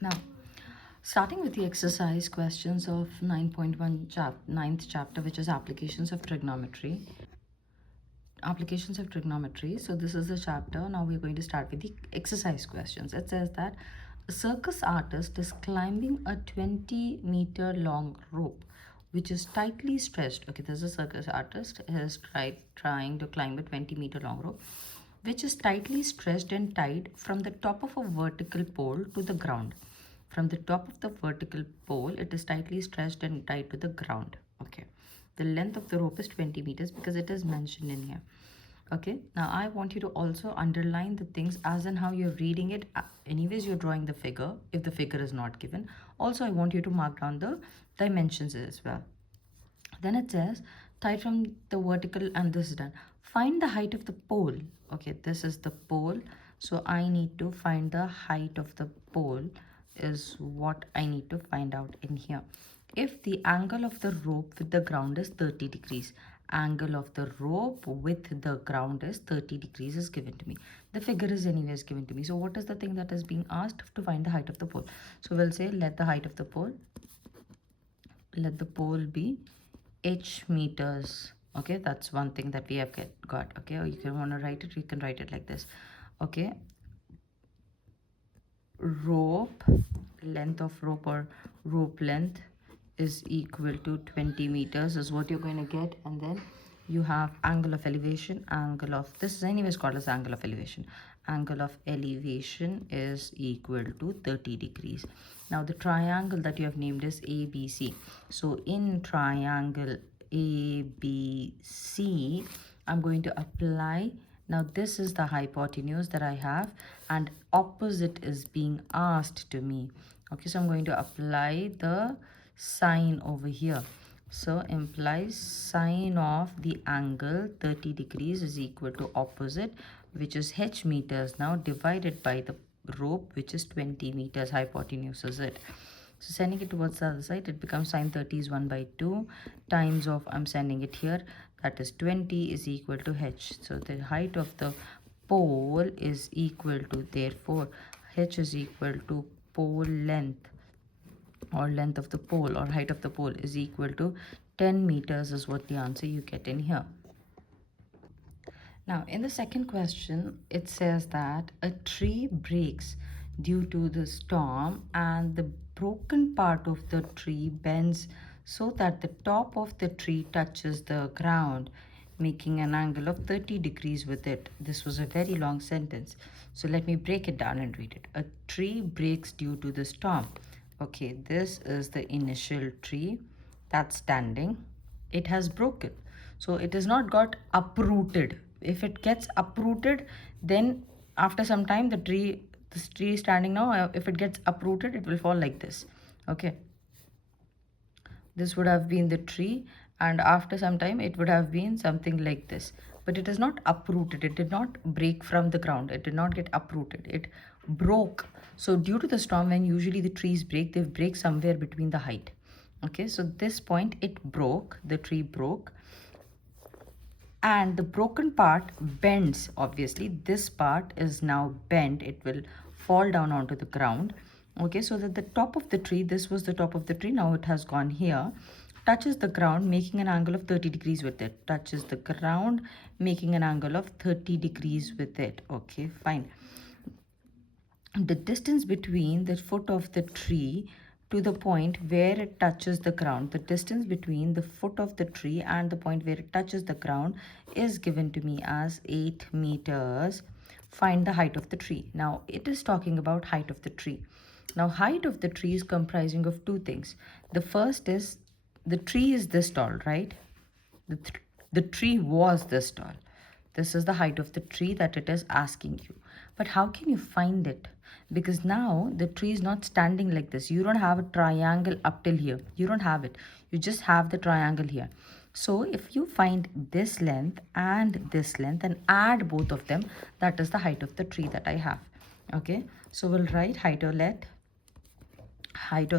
Now, starting with the exercise questions of 9.1 ninth chapter, which is applications of trigonometry. So this is the chapter. Now we're going to start with the exercise questions. It says that a circus artist is climbing a 20-meter long rope which is tightly stretched. Okay, there's a circus artist is trying to climb a 20-meter long rope which is tightly stretched and tied from the top of a vertical pole to the ground. From the top of the vertical pole, it is tightly stretched and tied to the ground. Okay. The length of the rope is 20 meters because it is mentioned in here. Okay. Now I want you to also underline the things as in how you're reading it. Anyways, you're drawing the figure if the figure is not given. Also, I want you to mark down the dimensions as well. Then it says tied from the vertical, and this is done. Find the height of the pole. Okay, this is the pole, so I need to find the height of the pole is what I need to find out in here. If the angle of the rope with the ground is 30 degrees, angle of the rope with the ground is 30 degrees is given to me. The figure is anyways given to me. So what is the thing that is being asked? To find the height of the pole. So we'll say let the height of the pole, let the pole be h meters. Okay, that's one thing that we have got. Okay, or you can want to write it, you can write it like this. Okay, rope length of rope or rope length is equal to 20 meters is what you're going to get. And then you have angle of elevation, angle of this is anyways called as angle of elevation. Angle of elevation is equal to 30 degrees. Now the triangle that you have named is ABC. So in triangle ABC, I'm going to apply. Now this is the hypotenuse that I have and opposite is being asked to me. Okay, so I'm going to apply the sine over here. So implies sine of the angle 30 degrees is equal to opposite, which is h meters now, divided by the rope, which is 20 meters. Hypotenuse is it. So sending it towards the other side, it becomes sine 30 is 1 by 2 times of, I'm sending it here, that is 20 is equal to h. So the height of the pole is equal to, therefore h is equal to pole length, or length of the pole or height of the pole is equal to 10 meters is what the answer you get in here. Now, in the second question, it says that a tree breaks due to the storm and the broken part of the tree bends so that the top of the tree touches the ground, making an angle of 30 degrees with it. This was a very long sentence. So let me break it down and read it. A tree breaks due to the storm. Okay, this is the initial tree that's standing. It has broken. So it is not got uprooted. If it gets uprooted, then after some time this tree is standing now, if it gets uprooted, it will fall like this. Okay, this would have been the tree, and after some time it would have been something like this. But it is not uprooted, it did not break from the ground, it did not get uprooted, it broke. So due to the storm, when usually the trees break, they break somewhere between the height. Okay, so this point it broke, the tree broke, and the broken part bends. Obviously this part is now bent, it will fall down onto the ground. Okay, so that the top of the tree, this was the top of the tree, now it has gone here, touches the ground, making an angle of 30 degrees with it, touches the ground, making an angle of 30 degrees with it. Okay, fine. The distance between the foot of the tree to the point where it touches the ground, the distance between the foot of the tree and the point where it touches the ground is given to me as 8 meters. Find the height of the tree. Now it is talking about height of the tree. Now height of the tree is comprising of two things. The first is the tree is this tall, right? The tree was this tall. This is the height of the tree that it is asking you. But how can you find it? Because now the tree is not standing like this. You don't have a triangle up till here. You don't have it. You just have the triangle here. So if you find this length and add both of them, that is the height of the tree that I have. Okay. So we'll write height of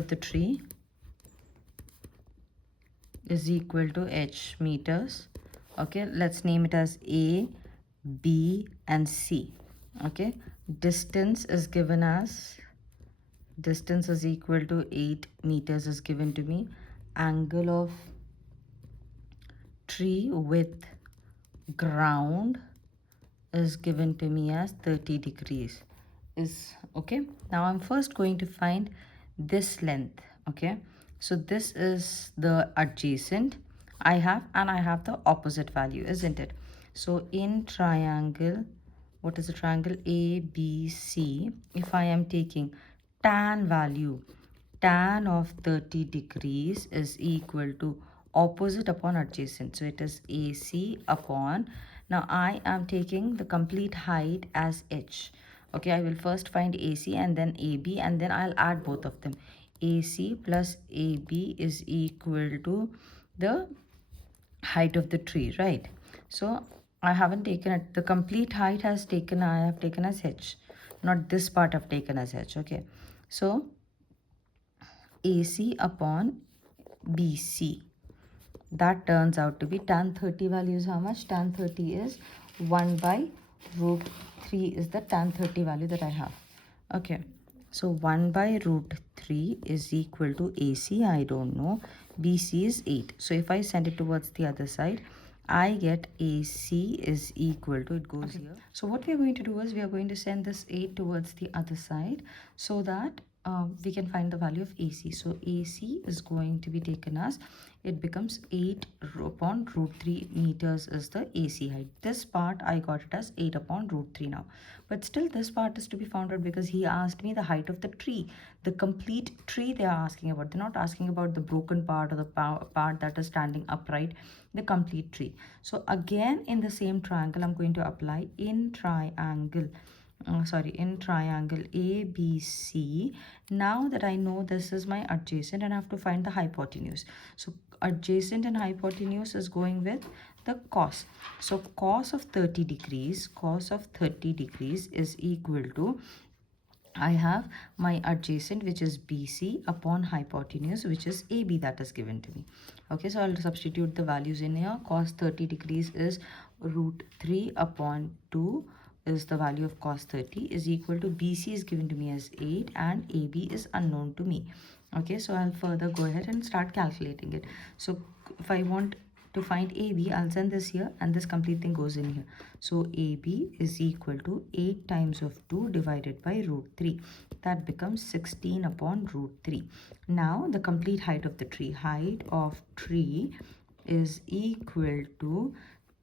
the tree is equal to h meters. Okay, let's name it as A, B and C. Okay, distance is given as Distance is equal to 8 meters is given to me. Angle of tree with ground is given to me as 30 degrees. Is okay. Now I'm first going to find this length. Okay, so this is the adjacent I have, and I have the opposite value, isn't it? So in triangle, what is the triangle ABC? If I am taking tan value, tan of 30 degrees is equal to opposite upon adjacent. So it is AC upon, now I am taking the complete height as h. Okay, I will first find AC and then AB, and then I'll add both of them. AC plus AB is equal to the height of the tree, right? So I haven't taken it, the complete height has taken, I have taken as h, not this part I've taken as h. Okay, so AC upon BC, that turns out to be tan 30 value is how much? Tan 30 is 1 by root 3 is the tan 30 value that I have. Okay, so 1 by root 3 is equal to AC, I don't know, BC is 8. So if I send it towards the other side, I get AC is equal to, it goes here. So what we are going to do is we are going to send this 8 towards the other side so that we can find the value of AC. So AC is going to be taken as, it becomes 8 upon root 3 meters is the AC height. This part I got it as 8 upon root 3 now. But still this part is to be found out because he asked me the height of the tree. The complete tree they are asking about. They're not asking about the broken part or the part that is standing upright. The complete tree. So again in the same triangle I'm going to apply in triangle. In triangle ABC. Now that I know this is my adjacent and I have to find the hypotenuse. So adjacent and hypotenuse is going with the cos. So cos of 30 degrees, cos of 30 degrees is equal to, I have my adjacent which is BC upon hypotenuse which is AB that is given to me. Okay, so I'll substitute the values in here. Cos 30 degrees is root 3 upon 2 is the value of cos 30 is equal to, BC is given to me as 8 and AB is unknown to me. Okay, so I'll further go ahead and start calculating it. So if I want to find AB, I'll send this here and this complete thing goes in here. So AB is equal to 8 times of 2 divided by root 3. That becomes 16 upon root 3. Now the complete height of the tree, height of tree is equal to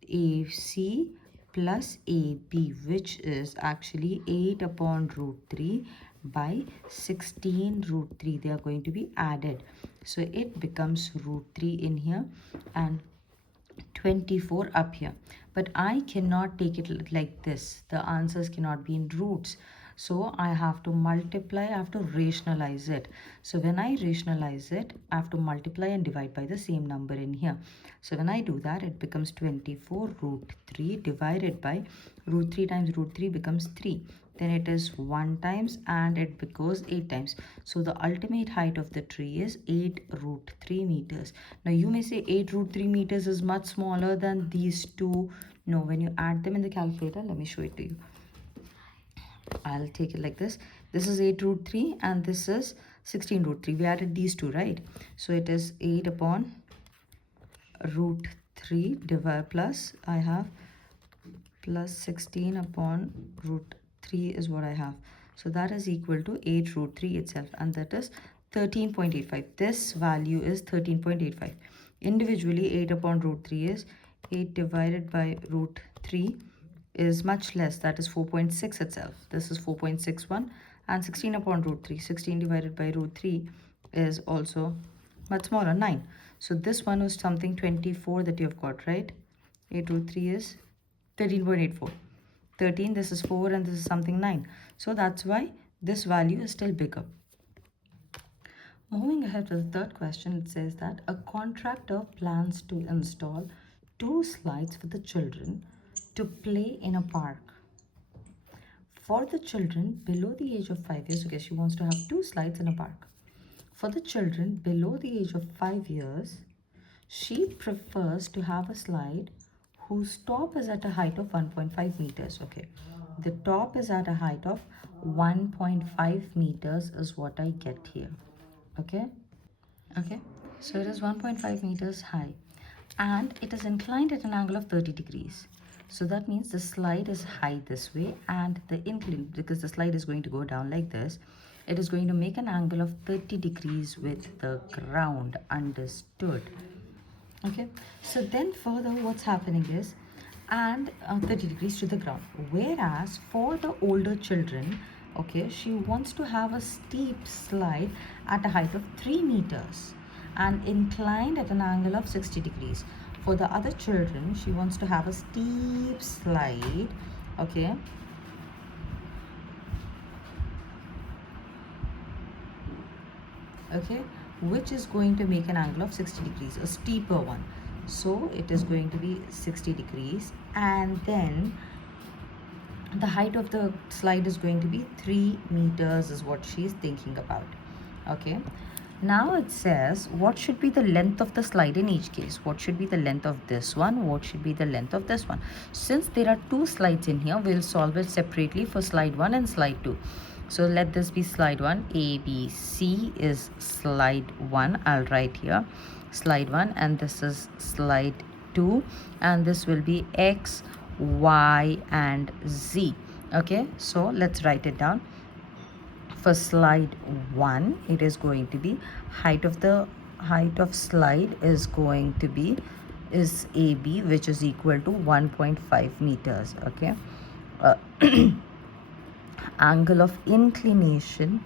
AC plus AB, which is actually 8 upon root 3 by 16 root 3. They are going to be added. So it becomes root 3 in here and 24 up here. But I cannot take it like this. The answers cannot be in roots. So I have to multiply, I have to rationalize it. So when I rationalize it, I have to multiply and divide by the same number in here. So when I do that, it becomes 24 root 3 divided by root 3 times root 3 becomes 3. Then it is 1 times and it goes 8 times. So the ultimate height of the tree is 8 root 3 meters. Now you may say 8 root 3 meters is much smaller than these two. No, when you add them in the calculator, let me show it to you. I'll take it like this. This is 8 root 3 and this is 16 root 3. We added these two, right? So it is 8 upon root 3 divide plus I have plus 16 upon root 3 is what I have. So that is equal to 8 root 3 itself, and that is 13.85. This value is 13.85. Individually 8 upon root 3 is 8 divided by root 3 is much less, that is 4.6 itself. This is 4.61, and 16 upon root 3, 16 divided by root 3 is also much smaller, 9. So this one was something 24 that you've got, right? 8 root 3 is 13.84. 13, this is 4 and this is something 9. So that's why this value is still bigger. Moving ahead with the third question, it says that a contractor plans to install 2 slides for the children to play in a park. For the children below the age of 5 years, okay, she wants to have 2 slides in a park. For the children below the age of 5 years, she prefers to have a slide whose top is at a height of 1.5 meters. Okay, The top is at a height of 1.5 meters is what I get here. Okay? Okay, so it is 1.5 meters high and it is inclined at an angle of 30 degrees. So that means the slide is high this way and the incline, because the slide is going to go down like this, it is going to make an angle of 30 degrees with the ground. Understood? Okay, so then further what's happening is, and 30 degrees to the ground, whereas for the older children, okay, she wants to have a steep slide at a height of 3 meters and inclined at an angle of 60 degrees. For the other children, she wants to have a steep slide, okay, okay, which is going to make an angle of 60 degrees, a steeper one. So it is going to be 60 degrees, and then the height of the slide is going to be 3 meters is what she's thinking about. Okay, now it says what should be the length of the slide in each case. What should be the length of this one? What should be the length of this one? Since there are two slides in here, we'll solve it separately for slide 1 and slide 2. So let this be slide 1. A, B, C is slide 1. I'll write here slide 1, and this is slide 2, and this will be X, Y, and Z. Okay, so let's write it down. For slide 1, it is going to be height of slide is going to be is AB, which is equal to 1.5 meters. Okay, angle of inclination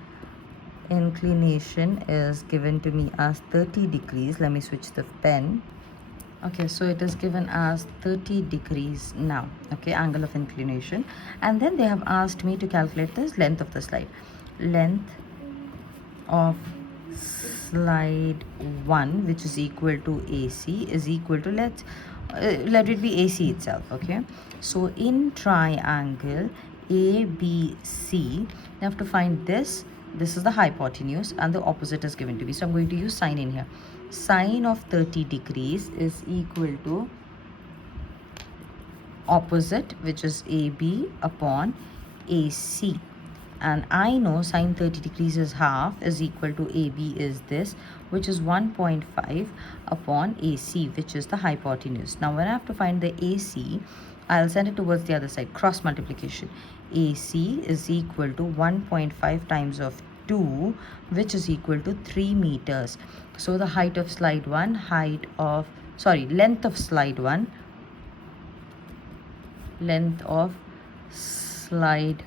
is given to me as 30 degrees. Let me switch the pen. Okay, so it is given as 30 degrees now. Okay, angle of inclination, and then they have asked me to calculate this length of the slide. Length of slide 1, which is equal to AC, is equal to, let it be AC itself. Okay, so in triangle ABC, you have to find this is the hypotenuse and the opposite is given to me, so I'm going to use sine in here. Sine of 30 degrees is equal to opposite, which is AB, upon AC, and I know sine 30 degrees is half, is equal to AB is this, which is 1.5 upon AC, which is the hypotenuse. Now when I have to find the AC, I'll send it towards the other side, cross multiplication. AC is equal to 1.5 times of 2, which is equal to 3 meters. So the height of slide 1, length of slide 1, length of slide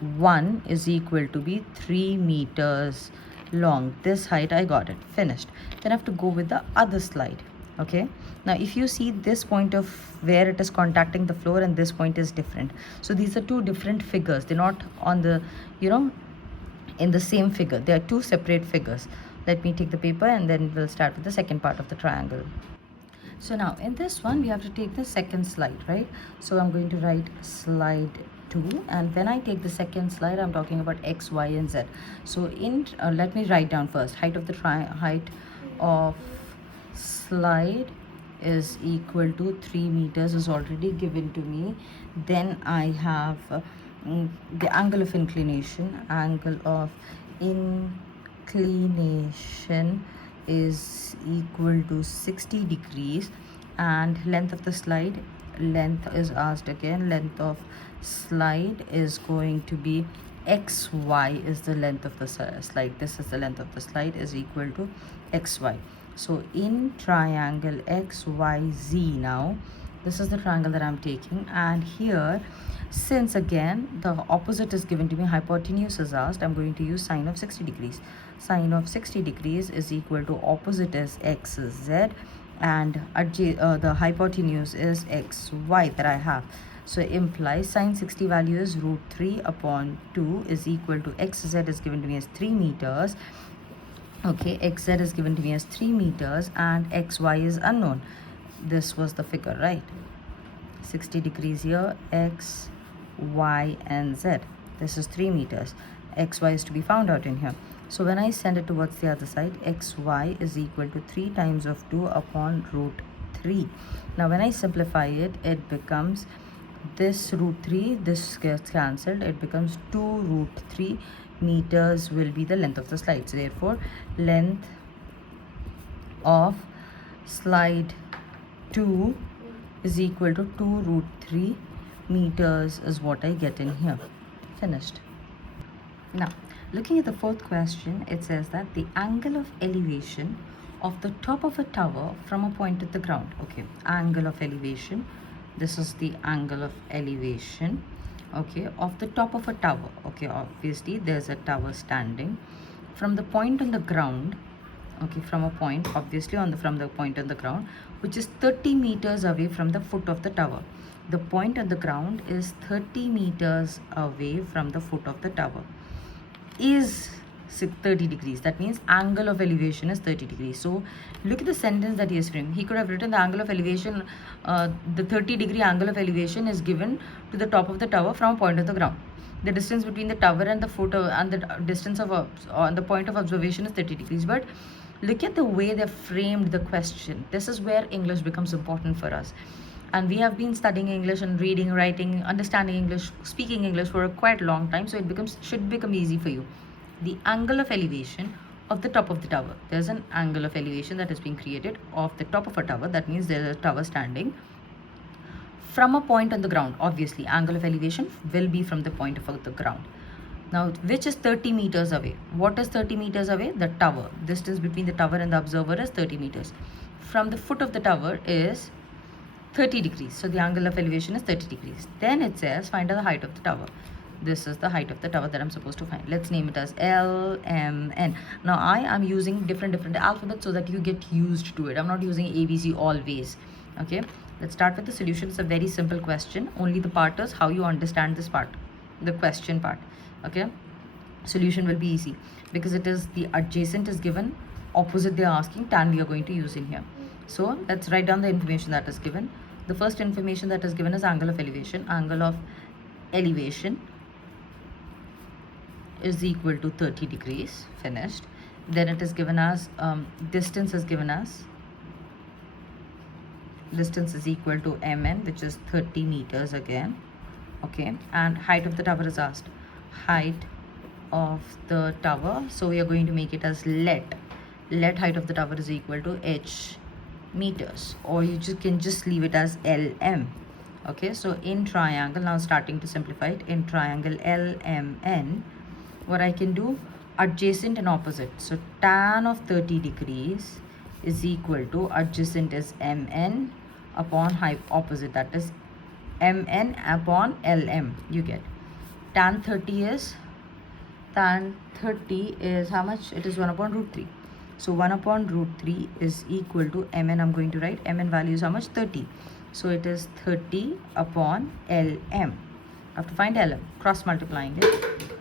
1 is equal to be 3 meters long. This height I got it, finished. Then I have to go with the other slide. Okay, now if you see this point of where it is contacting the floor and this point is different, so these are two different figures. They're not on the, in the same figure. They are two separate figures. Let me take the paper and then we'll start with the second part of the triangle. So now in this one we have to take the second slide, right? So I'm going to write slide 2, and when I take the second slide, I'm talking about X, Y, and Z. So in let me write down first. Height of slide is equal to 3 meters is already given to me. Then I have the angle of inclination. Angle of inclination is equal to 60 degrees, and length of the slide, length is asked again. Length of slide is going to be XY is the length of the slide. This is the length of the slide, is equal to XY. So in triangle XYZ, now this is the triangle that I'm taking, and here, since again the opposite is given to me, hypotenuse is asked, I'm going to use sine of 60 degrees. Sine of 60 degrees is equal to opposite is XZ, and the hypotenuse is XY that I have. So implies sine 60 value is root 3 upon 2 is equal to XZ is given to me as 3 meters. Okay, XZ is given to me as 3 meters and XY is unknown. This was the figure, right? 60 degrees here, X, Y, and Z. This is 3 meters. XY is to be found out in here. So when I send it towards the other side, XY is equal to 3 times of 2 upon root 3. Now when I simplify it, it becomes this root 3, this gets cancelled, it becomes 2 root 3 meters will be the length of the slide. So therefore length of slide 2 is equal to 2 root 3 meters is what I get in here. Finished. Now, looking at the fourth question, it says that the angle of elevation of the top of a tower from a point at the ground. Okay, angle of elevation. This is the angle of elevation, okay, of the top of a tower. Okay, obviously there's a tower standing. From the point on the ground, okay, from a point, obviously from the point on the ground, which is 30 meters away from the foot of the tower. The point on the ground is 30 meters away from the foot of the tower. Is 30 degrees. That means angle of elevation is 30 degrees. So look at the sentence that he has framed. He could have written the angle of elevation, the 30-degree angle of elevation is given to the top of the tower from a point of the ground. The distance between the tower and the foot and the distance of on the point of observation is 30 degrees. But look at the way they framed the question. This is where English becomes important for us. And we have been studying English and reading, writing, understanding English, speaking English for a quite long time. So it should become easy for you. The angle of elevation of the top of the tower. There's an angle of elevation that is being created of the top of a tower. That means there's a tower standing from a point on the ground. Obviously, angle of elevation will be from the point of the ground. Now, which is 30 meters away. What is 30 meters away? The tower. Distance between the tower and the observer is 30 meters. From the foot of the tower is 30 degrees. So the angle of elevation is 30 degrees. Then it says find out the height of the tower. This is the height of the tower that I'm supposed to find. Let's name it as L, M, N. Now I am using different alphabets so that you get used to it. I'm not using ABC always. Okay, let's start with the solution. It's a very simple question. Only the part is how you understand this part, the question part. Okay, solution will be easy because it is the adjacent is given, opposite they are asking, tan we are going to use in here. So let's write down the information that is given. The first information that is given is angle of elevation. Angle of elevation is equal to 30 degrees. Finished. Then it is given as distance is given as distance is equal to mn, which is 30 meters again. Okay, and height of the tower is asked. Height of the tower, so we are going to make it as let height of the tower is equal to h meters, or you can just leave it as lm. Okay, so in triangle, now starting to simplify it, in triangle LMN, what I can do, adjacent and opposite. So tan of 30 degrees is equal to adjacent is MN upon opposite, that is MN upon LM. You get tan 30 is how much? It is 1 upon root 3. So 1 upon root 3 is equal to Mn. I'm going to write Mn value is how much? 30. So it is 30 upon Lm. I have to find Lm. Cross multiplying it.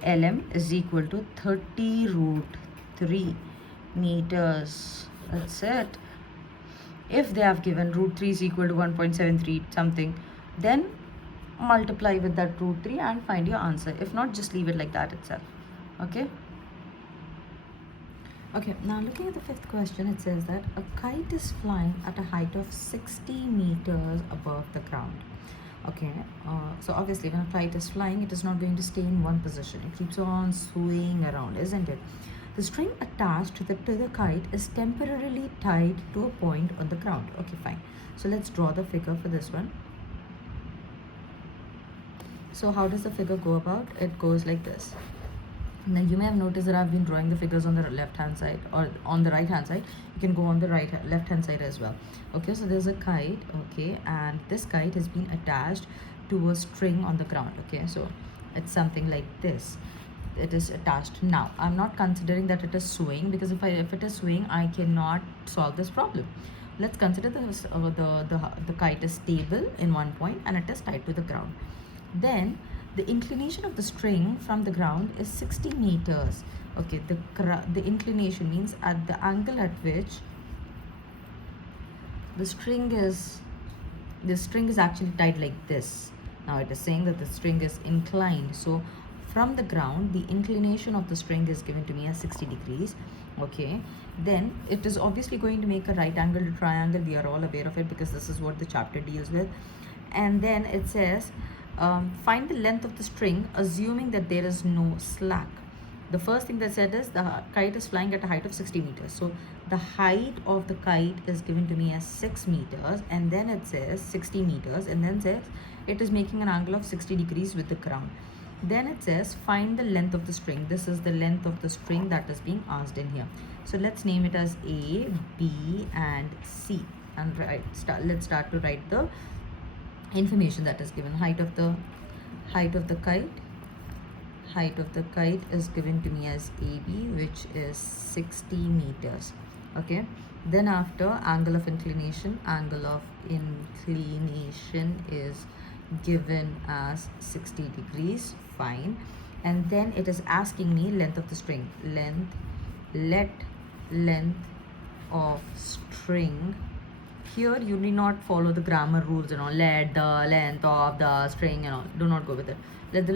Lm is equal to 30 root 3 meters. That's it. If they have given root 3 is equal to 1.73 something, then multiply with that root 3 and find your answer. If not, just leave it like that itself. Okay. Okay, now looking at the fifth question, it says that a kite is flying at a height of 60 meters above the ground. Okay, so obviously when a kite is flying, it is not going to stay in one position. It keeps on swaying around, isn't it? The string attached to the kite is temporarily tied to a point on the ground. Okay, fine. So let's draw the figure for this one. So how does the figure go about? It goes like this. Now you may have noticed that I've been drawing the figures on the left hand side or on the right hand side. You can go on the left hand side as well. Okay, so there's a kite, okay, and this kite has been attached to a string on the ground. Okay, so it's something like this. It is attached. Now I'm not considering that it is swaying, because if it is swaying, I cannot solve this problem. Let's consider this the kite is stable in one point and it is tied to the ground. Then the inclination of the string from the ground is 60 meters. Okay, the inclination means at the angle at which the string is actually tied like this. Now it is saying that the string is inclined. So from the ground, the inclination of the string is given to me as 60 degrees. Okay, then it is obviously going to make a right angle triangle. We are all aware of it because this is what the chapter deals with. and then it says find the length of the string assuming that there is no slack. The first thing that said is the kite is flying at a height of 60 meters. So the height of the kite is given to me as 6 meters, and then it says 60 meters, and then says it is making an angle of 60 degrees with the ground. Then it says find the length of the string. This is the length of the string that is being asked in here. So let's name it as A, B, and C. And let's start to write the information that is given. Height of the kite. Height of the kite is given to me as AB, which is 60 meters. Okay. Then after, angle of inclination. Angle of inclination is given as 60 degrees. Fine. And then it is asking me length of the string. Length of string. Here you need not follow the grammar rules and all. Let the length of the string and all. Do not go with it. Let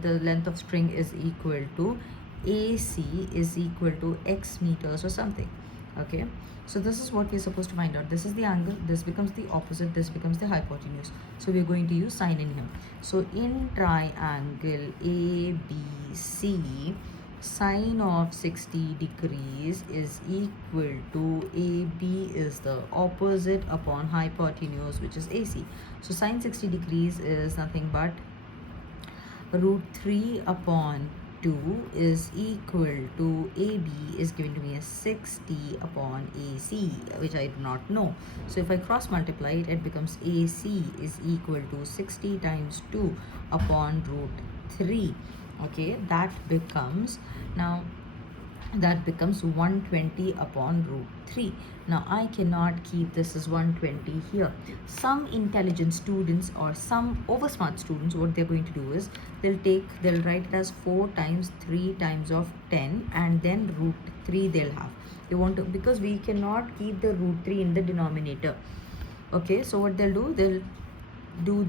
the length of string is equal to AC is equal to X meters or something. Okay. So this is what we're supposed to find out. This is the angle. This becomes the opposite. This becomes the hypotenuse. So we're going to use sine in here. So in triangle ABC, sine of 60 degrees is equal to AB is the opposite upon hypotenuse, which is AC. So sine 60 degrees is nothing but root 3 upon 2 is equal to AB is given to me as 60 upon AC, which I do not know. So if I cross multiply it, it becomes AC is equal to 60 times 2 upon root 3. Okay, that becomes 120 upon root 3. Now I cannot keep this as 120 here. Some intelligent students or some oversmart students, what they're going to do is they'll write it as 4 times 3 times of 10, and then root 3 they'll have. They want to, because we cannot keep the root 3 in the denominator. Okay, so what they'll do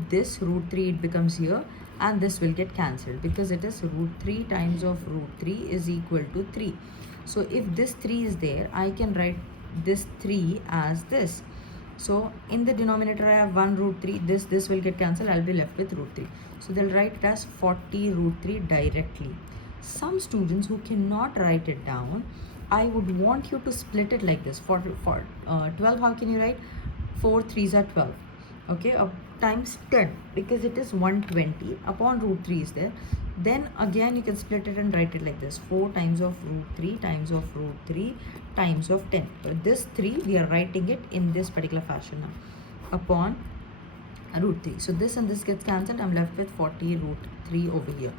this root 3, it becomes here, and this will get cancelled because it is root 3 times of root 3 is equal to 3. So if this 3 is there, I can write this 3 as this. So in the denominator I have 1 root 3. This will get cancelled. I'll be left with root 3. So they'll write it as 40 root 3 directly. Some students who cannot write it down, I would want you to split it like this. For 12, how can you write? 4 3s are 12. Okay, times 10, because it is 120 upon root 3 is there. Then again you can split it and write it like this: 4 times of root 3 times of root 3 times of 10. But this 3 we are writing it in this particular fashion now, upon root 3. So this and this gets cancelled. I'm left with 40 root 3 over here.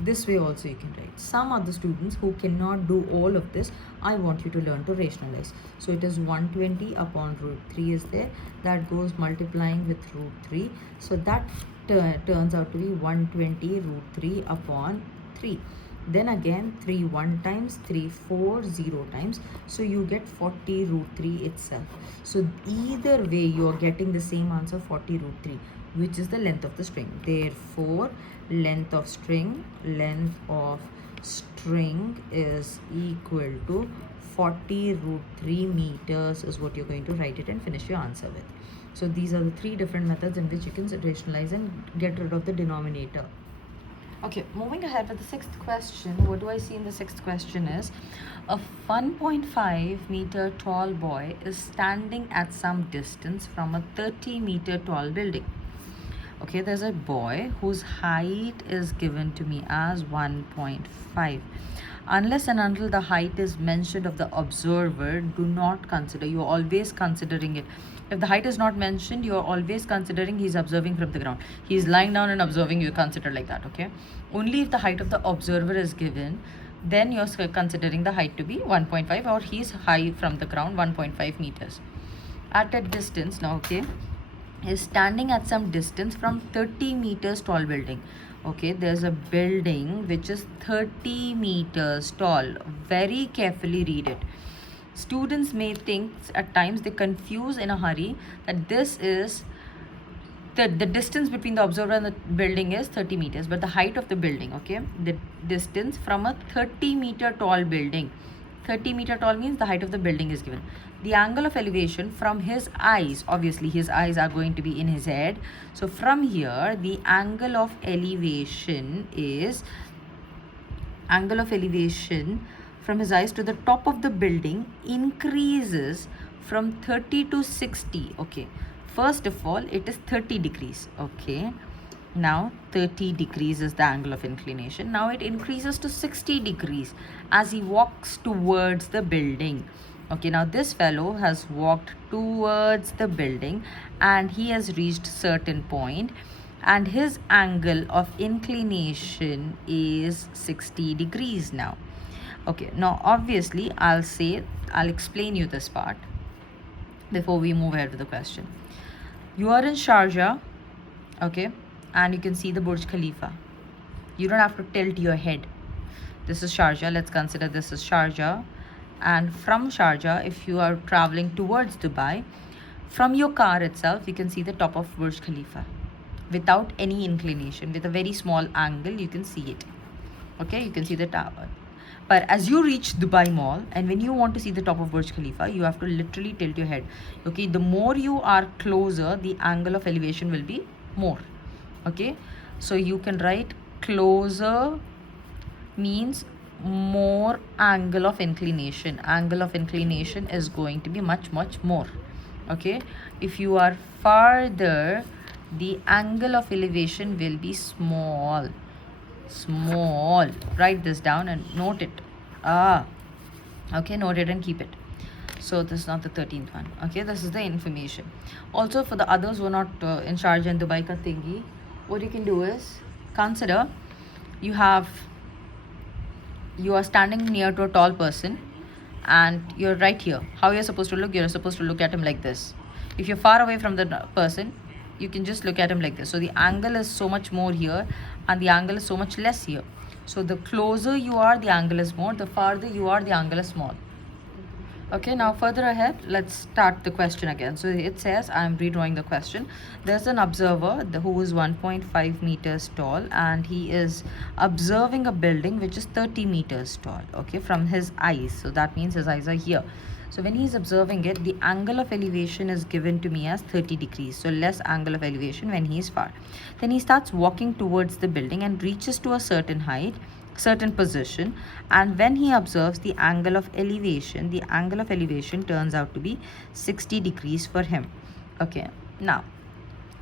This way also you can write. Some other students who cannot do all of this, I want you to learn to rationalize. So it is 120 upon root 3 is there. That goes multiplying with root 3. So that turns out to be 120 root 3 upon 3. Then again 3 1 times, 3 4 0 times. So you get 40 root 3 itself. So either way you are getting the same answer, 40 root 3, which is the length of the string. Therefore, length of string is equal to 40 root 3 meters is what you're going to write it and finish your answer with. So these are the 3 different methods in which you can rationalize and get rid of the denominator. Okay, moving ahead with the 6th question. What do I see in the 6th question is a 1.5 meter tall boy is standing at some distance from a 30 meter tall building. Okay, there's a boy whose height is given to me as 1.5. Unless and until the height is mentioned of the observer, do not consider. You're always considering it. If the height is not mentioned, you're always considering he's observing from the ground. He's lying down and observing, you consider like that, okay? Only if the height of the observer is given, then you're considering the height to be 1.5, or he's high from the ground 1.5 meters. At a distance, now, okay, is standing at some distance from 30 meters tall building. Okay, there's a building which is 30 meters tall. Very carefully read it. Students may think at times, they confuse in a hurry that this is the distance between the observer and the building is 30 meters, but the height of the building, okay, the distance from a 30 meter tall building 30-meter tall means the height of the building is given. The angle of elevation from his eyes, obviously his eyes are going to be in his head. So from here, the angle of elevation from his eyes to the top of the building increases from 30 to 60. Okay, first of all, it is 30 degrees. Okay, now 30 degrees is the angle of inclination. Now it increases to 60 degrees as he walks towards the building. Okay, now this fellow has walked towards the building and he has reached certain point, and his angle of inclination is 60 degrees now. Okay, now obviously I'll explain you this part before we move ahead with the question. You are in Sharjah, okay, and you can see the Burj Khalifa. You don't have to tilt your head. This is Sharjah. Let's consider this is Sharjah. And from Sharjah, if you are traveling towards Dubai, from your car itself, you can see the top of Burj Khalifa without any inclination. With a very small angle, you can see it. Okay, you can see the tower. But as you reach Dubai Mall, and when you want to see the top of Burj Khalifa, you have to literally tilt your head. Okay, the more you are closer, the angle of elevation will be more. Okay, so you can write closer means more angle of inclination. Angle of inclination is going to be much more. Okay, if you are farther, the angle of elevation will be small. Write this down and note it. Okay, note it and keep it. So this is not the 13th one. Okay, this is the information. Also, for the others who are not in Sharjah and Dubai ka thingy, what you can do is consider you are standing near to a tall person and you're right here. How you're supposed to look? You're supposed to look at him like this. If you're far away from the person, you can just look at him like this. So the angle is so much more here and the angle is so much less here. So the closer you are, the angle is more. The farther you are, the angle is small. Okay, now further ahead, let's start the question again. So it says, I'm redrawing the question. There's an observer who is 1.5 meters tall and he is observing a building which is 30 meters tall, okay, from his eyes. So that means his eyes are here. So when he's observing it, the angle of elevation is given to me as 30 degrees. So less angle of elevation when he is far. Then he starts walking towards the building and reaches to a certain height, certain position, and when he observes the angle of elevation turns out to be 60 degrees for him. Okay, now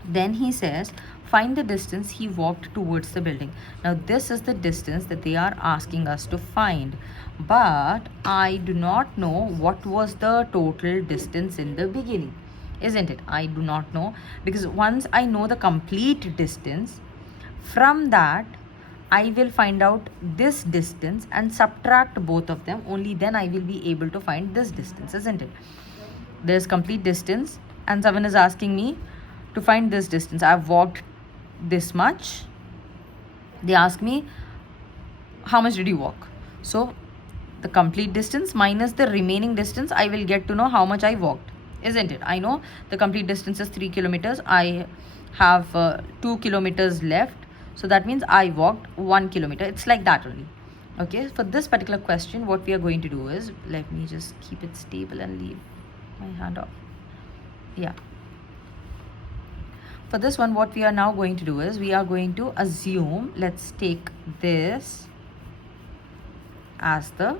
then he says find the distance he walked towards the building. Now this is the distance that they are asking us to find, but I do not know what was the total distance in the beginning, isn't it? I do not know, because once I know the complete distance, from that I will find out this distance and subtract both of them. Only then I will be able to find this distance, isn't it? There's complete distance and someone is asking me to find this distance. I've walked this much. They ask me, how much did you walk? So the complete distance minus the remaining distance, I will get to know how much I walked, isn't it? I know the complete distance is 3 kilometers. I have 2 kilometers left. So that means I walked 1 kilometer. It's like that only. Okay, for this particular question, what we are going to do is, let me just keep it stable and leave my hand off. Yeah. For this one, what we are now going to do is, we are going to assume, let's take this as the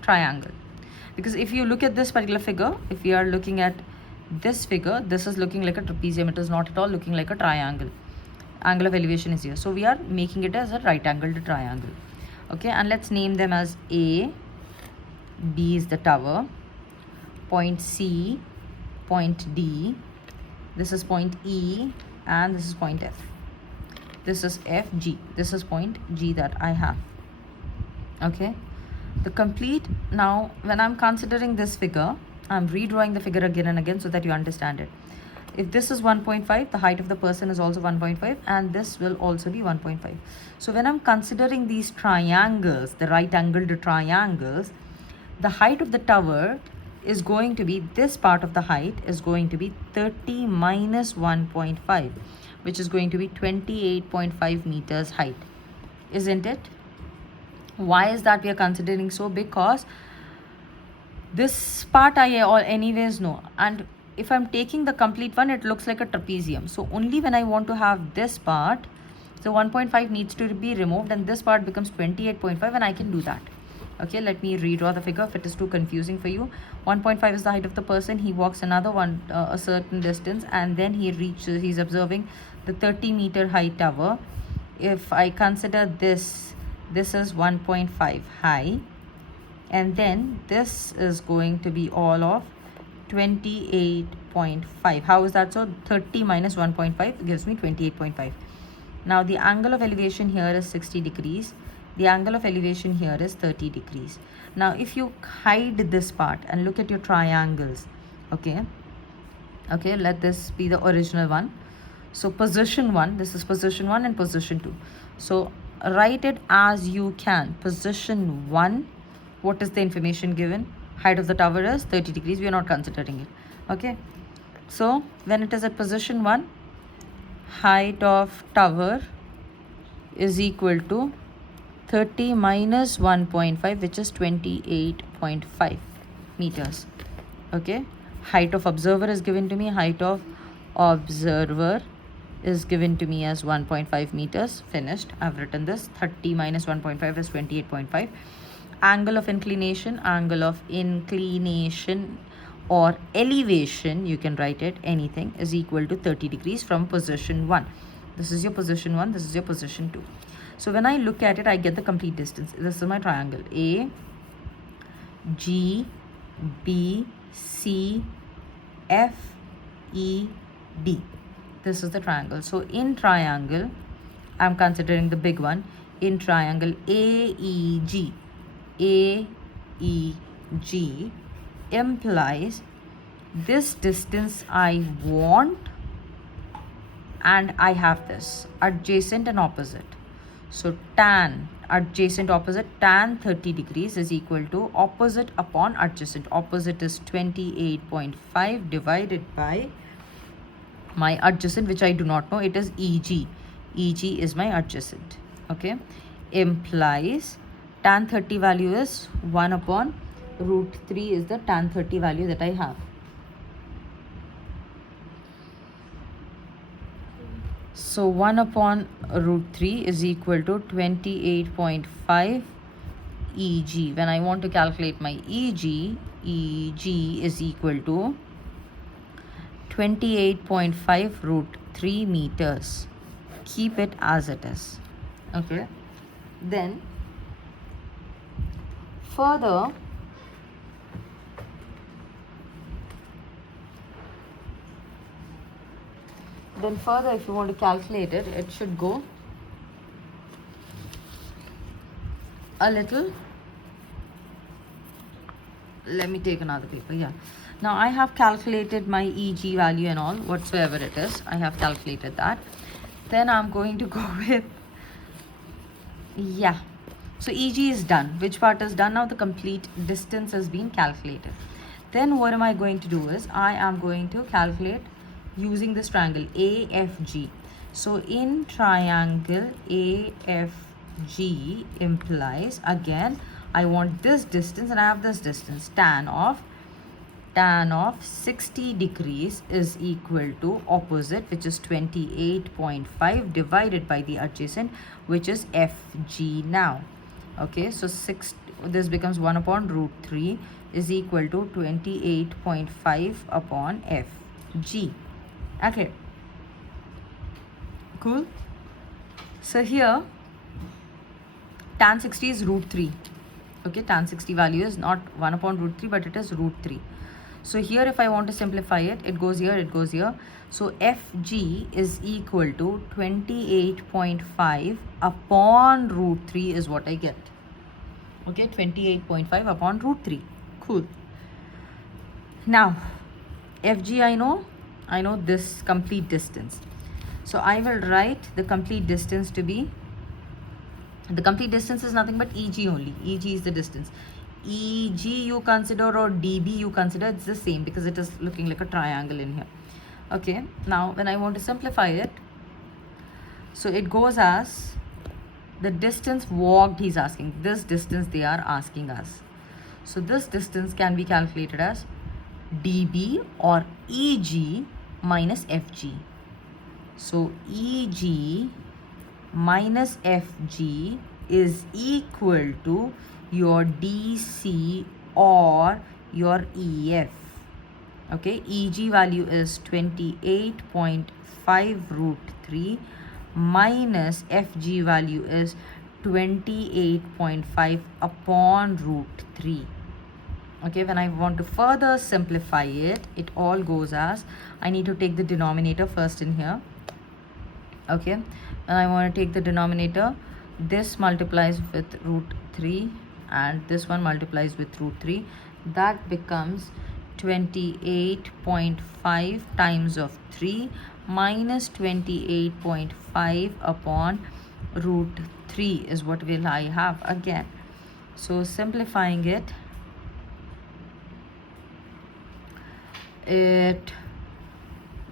triangle. Because if you look at this particular figure, if we are looking at this figure, this is looking like a trapezium. It is not at all looking like a triangle. Angle of elevation is here, so we are making it as a right angled triangle. Okay, and let's name them as A. B is the tower, point C, point D, this is point E, and this is point F. This is F, G. This is point G that I have. Okay, the complete, now when I'm considering this figure, I'm redrawing the figure again and again so that you understand it. If this is 1.5, the height of the person is also 1.5, and this will also be 1.5. So when I'm considering these triangles, the right angled triangles, the height of the tower is going to be, this part of the height is going to be 30 minus 1.5, which is going to be 28.5 meters height, isn't it? Why is that we are considering so? Because This part I anyways know, and if I'm taking the complete one, it looks like a trapezium. So only when I want to have this part, so 1.5 needs to be removed and this part becomes 28.5, and I can do that. Okay, let me redraw the figure if it is too confusing for you. 1.5 is the height of the person. He walks another one a certain distance, and then he's observing the 30-meter high tower. If I consider this is 1.5 high, and then this is going to be all of 28.5. How is that so? 30 minus 1.5 gives me 28.5. Now the angle of elevation here is 60 degrees. The angle of elevation here is 30 degrees. Now if you hide this part and look at your triangles, okay, let this be the original one. So position 1, this is position 1 and position 2. So write it as you can. Position 1, what is the information given? Height of the tower is 30 degrees. We are not considering it. Okay. So when it is at position 1, height of tower is equal to 30 minus 1.5, which is 28.5 meters. Okay. Height of observer is given to me. Height of observer is given to me as 1.5 meters. Finished. I've written this. 30 minus 1.5 is 28.5. Angle of inclination or elevation, you can write it anything, is equal to 30 degrees from position 1. This is your position 1, this is your position 2. So when I look at it, I get the complete distance. This is my triangle A, G, B, C, F, E, D. This is the triangle. So in triangle, I'm considering the big one. In triangle AEG, AEG implies this distance I want, and I have this adjacent and opposite. So tan adjacent opposite, tan 30 degrees is equal to opposite upon adjacent. Opposite is 28.5 divided by my adjacent, which I do not know. It is EG. EG is my adjacent. Okay, implies tan 30 value is 1 upon root 3 is the tan 30 value that I have. So 1 upon root 3 is equal to 28.5 EG. When I want to calculate my EG, EG is equal to 28.5 root 3 meters. Keep it as it is. Okay. Then further, if you want to calculate it, it should go a little. Let me take another paper. Yeah. Now I have calculated my EG value and all, whatsoever it is. I have calculated that. Then I'm going to go with, yeah. So EG is done. Which part is done now? The complete distance has been calculated. Then what am I going to do is, I am going to calculate using this triangle AFG. So in triangle AFG implies, again, I want this distance and I have this distance. Tan of 60 degrees is equal to opposite, which is 28.5 divided by the adjacent, which is FG now. Okay, so this becomes 1 upon root 3 is equal to 28.5 upon FG. Okay, cool. So here tan 60 is root 3. Okay, tan 60 value is not 1 upon root 3, but it is root 3. So here if I want to simplify it, it goes here, it goes here. So FG is equal to 28.5 upon root 3 is what I get. Okay, 28.5 upon root 3. Cool. Now FG I know this complete distance. So I will write the complete distance to be, the complete distance is nothing but EG only. EG is the distance. EG you consider or DB you consider, it's the same because it is looking like a triangle in here. Okay, now when I want to simplify it, so it goes as the distance walked, he's asking this distance they are asking us. So this distance can be calculated as dB or EG minus FG. So EG minus FG is equal to your DC or your EF. Okay, EG value is 28.5 root 3 minus FG value is 28.5 upon root 3. Okay, when I want to further simplify it, it all goes as, I need to take the denominator first in here. Okay, and I want to take the denominator, this multiplies with root 3 and this one multiplies with root 3. That becomes 28.5 times of 3 minus 28.5 upon root 3 is what will I have again. So simplifying it, it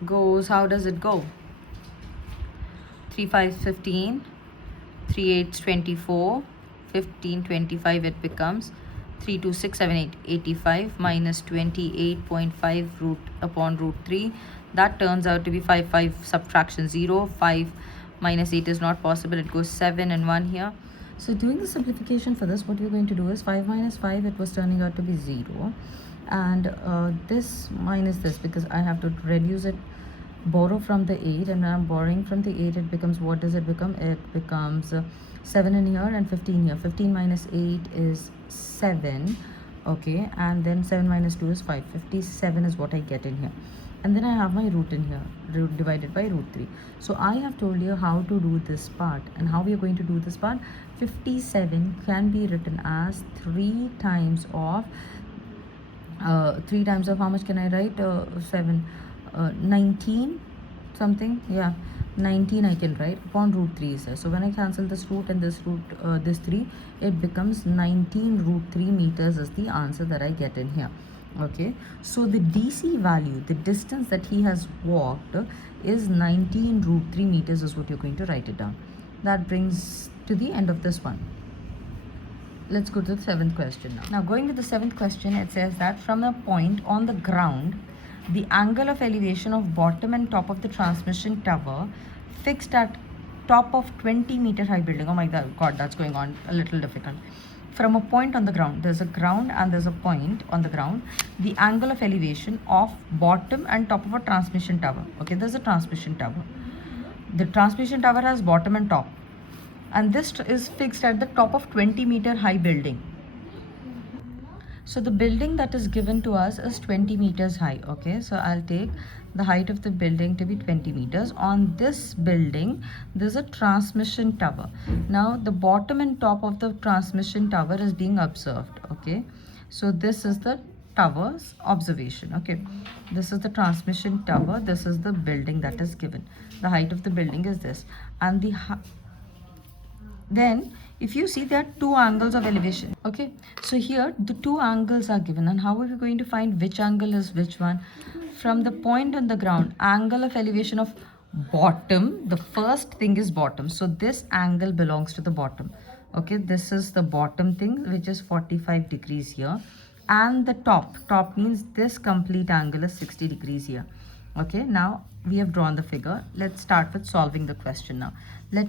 goes, how does it go? 3 5 15, 3 8 24, 15 25, it becomes 3 2 6 7 8 85 minus 28.5 root upon root 3. That turns out to be 5 5 subtraction 0. 5 minus 8 is not possible, it goes 7 and 1 here. So doing the simplification for this, what we're going to do is 5 minus 5, it was turning out to be 0, and this minus this, because I have to reduce it, borrow from the 8, and when I'm borrowing from the 8, it becomes, what does it become? It becomes 7 in here and 15 here. 15 minus 8 is 7. Okay, and then 7 minus 2 is 5. 57 is what I get in here, and then I have my root in here, root divided by root 3. So I have told you how to do this part, and how we are going to do this part. 57 can be written as 3 times of 3 times of, how much can I write? 7 19 something, yeah, 19 I can write upon root 3 is there. So when I cancel this root and this root, this 3, it becomes 19 root 3 meters is the answer that I get in here. Okay, so the DC value, the distance that he has walked, is 19 root 3 meters is what you're going to write it down. That brings to the end of this one. Let's go to the 7th question now. Now going to the 7th question, it says that from a point on the ground, the angle of elevation of bottom and top of the transmission tower fixed at top of 20-meter high building. Oh my god, that's going on a little difficult. From a point on the ground, there's a ground and there's a point on the ground. The angle of elevation of bottom and top of a transmission tower. Okay, there's a transmission tower. The transmission tower has bottom and top, and this is fixed at the top of 20-meter high building. So the building that is given to us is 20 meters high. Okay, so I'll take the height of the building to be 20 meters. On this building, there's a transmission tower. Now the bottom and top of the transmission tower is being observed. Okay, so this is the tower's observation. Okay, this is the transmission tower, this is the building that is given. The height of the building is this, and then if you see, there are 2 angles of elevation. Okay, so here the 2 angles are given, and how are we going to find which angle is which one? From the point on the ground, angle of elevation of bottom, the first thing is bottom, so this angle belongs to the bottom. Okay, this is the bottom thing, which is 45 degrees here, and the top means this complete angle is 60 degrees here. Okay, now we have drawn the figure. Let's start with solving the question now. Let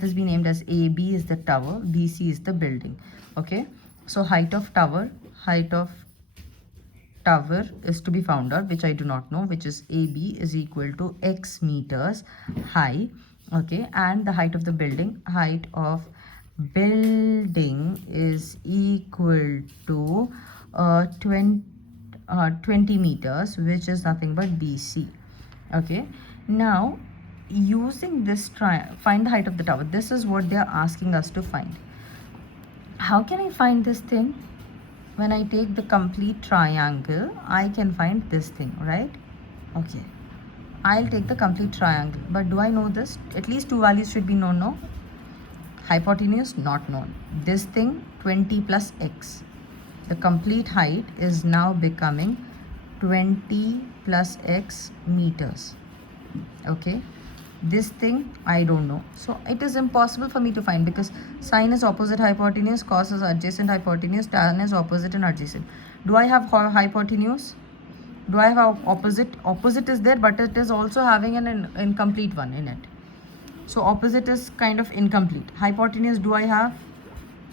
this be named as AB is the tower, BC is the building. Okay, so height of tower is to be found out, which I do not know, which is AB is equal to X meters high. Okay, and the height of the building, is equal to 20 meters, which is nothing but BC. Okay, now using this find the height of the tower. This is what they are asking us to find. How can I find this thing? When I take the complete triangle, I can find this thing, right? Okay, I'll take the complete triangle, but do I know this? At least 2 values should be known, no? Hypotenuse not known. This thing 20 plus x. The complete height is now becoming 20 plus x meters. Okay, This thing I don't know. So it is impossible for me to find because sine is opposite hypotenuse, cos is adjacent hypotenuse, tan is opposite and adjacent. Do I have hypotenuse? Do I have opposite? Opposite is there, but it is also having an incomplete one in it. So opposite is kind of incomplete. Hypotenuse do I have?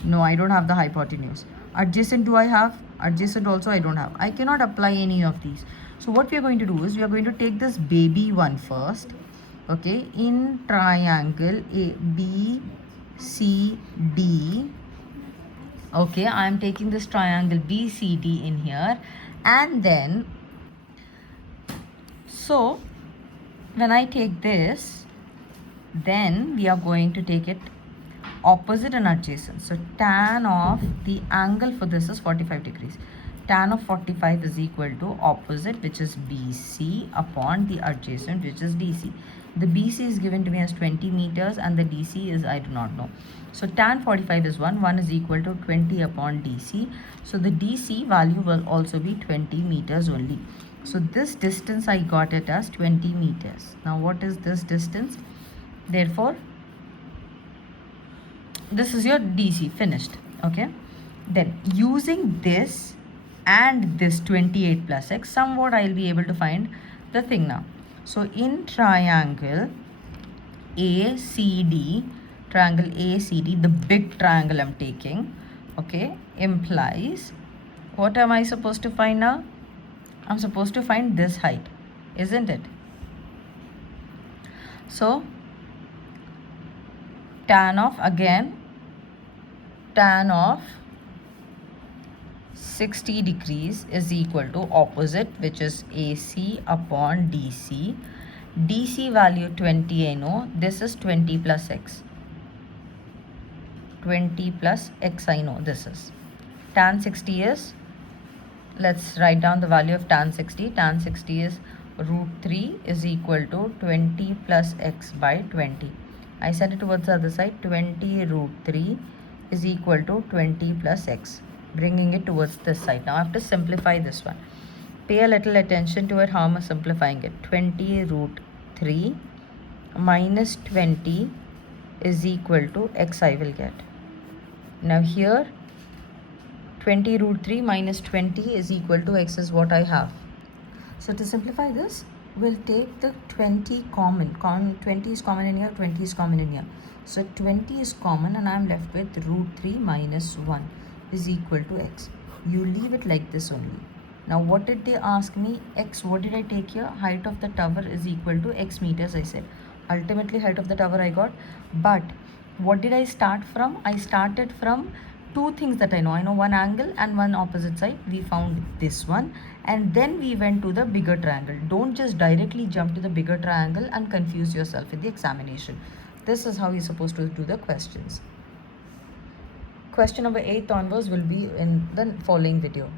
No, I don't have the hypotenuse. Adjacent do I have? Adjacent also I don't have. I cannot apply any of these. So what we are going to do is we are going to take this baby one first. Okay, in triangle ABCD. Okay, I am taking this triangle BCD in here, and then so when I take this, then we are going to take it opposite and adjacent. So tan of the angle for this is 45 degrees. Tan of 45 is equal to opposite, which is BC, upon the adjacent, which is DC. The BC is given to me as 20 meters and the DC is, I do not know. So tan 45 is 1 is equal to 20 upon DC. So the DC value will also be 20 meters only. So this distance I got it as 20 meters. Now what is this distance? Therefore, this is your DC finished. Okay, then using this and this 28 plus x, somewhat I'll be able to find the thing now. So in triangle ACD, the big triangle I'm taking, okay, implies, what am I supposed to find now? I'm supposed to find this height, isn't it? So tan of 60 degrees is equal to opposite, which is AC upon DC. DC value 20 I know. This is 20 plus x. 20 plus x I know this is. Tan 60 is, let's write down the value of tan 60. Tan 60 is root 3 is equal to 20 plus x by 20. I send it towards the other side. 20 root 3 is equal to 20 plus x. Bringing it towards this side. Now I have to simplify this one. Pay a little attention to it, how am I simplifying it. 20 root 3 minus 20 is equal to x I will get. Now here 20 root 3 minus 20 is equal to x is what I have. So to simplify this, we'll take the 20 common. 20 is common in here, 20 is common in here. So 20 is common and I'm left with root 3 minus 1 is equal to x. You leave it like this only. Now what did they ask me? X, what did I take here? Height of the tower is equal to x meters, I said. Ultimately height of the tower I got. But what did I start from? I started from two things that I know. I know one angle and one opposite side. We found this one and then we went to the bigger triangle. Don't just directly jump to the bigger triangle and confuse yourself in the examination. This is how you're supposed to do the questions. Question number 8 onwards will be in the following video.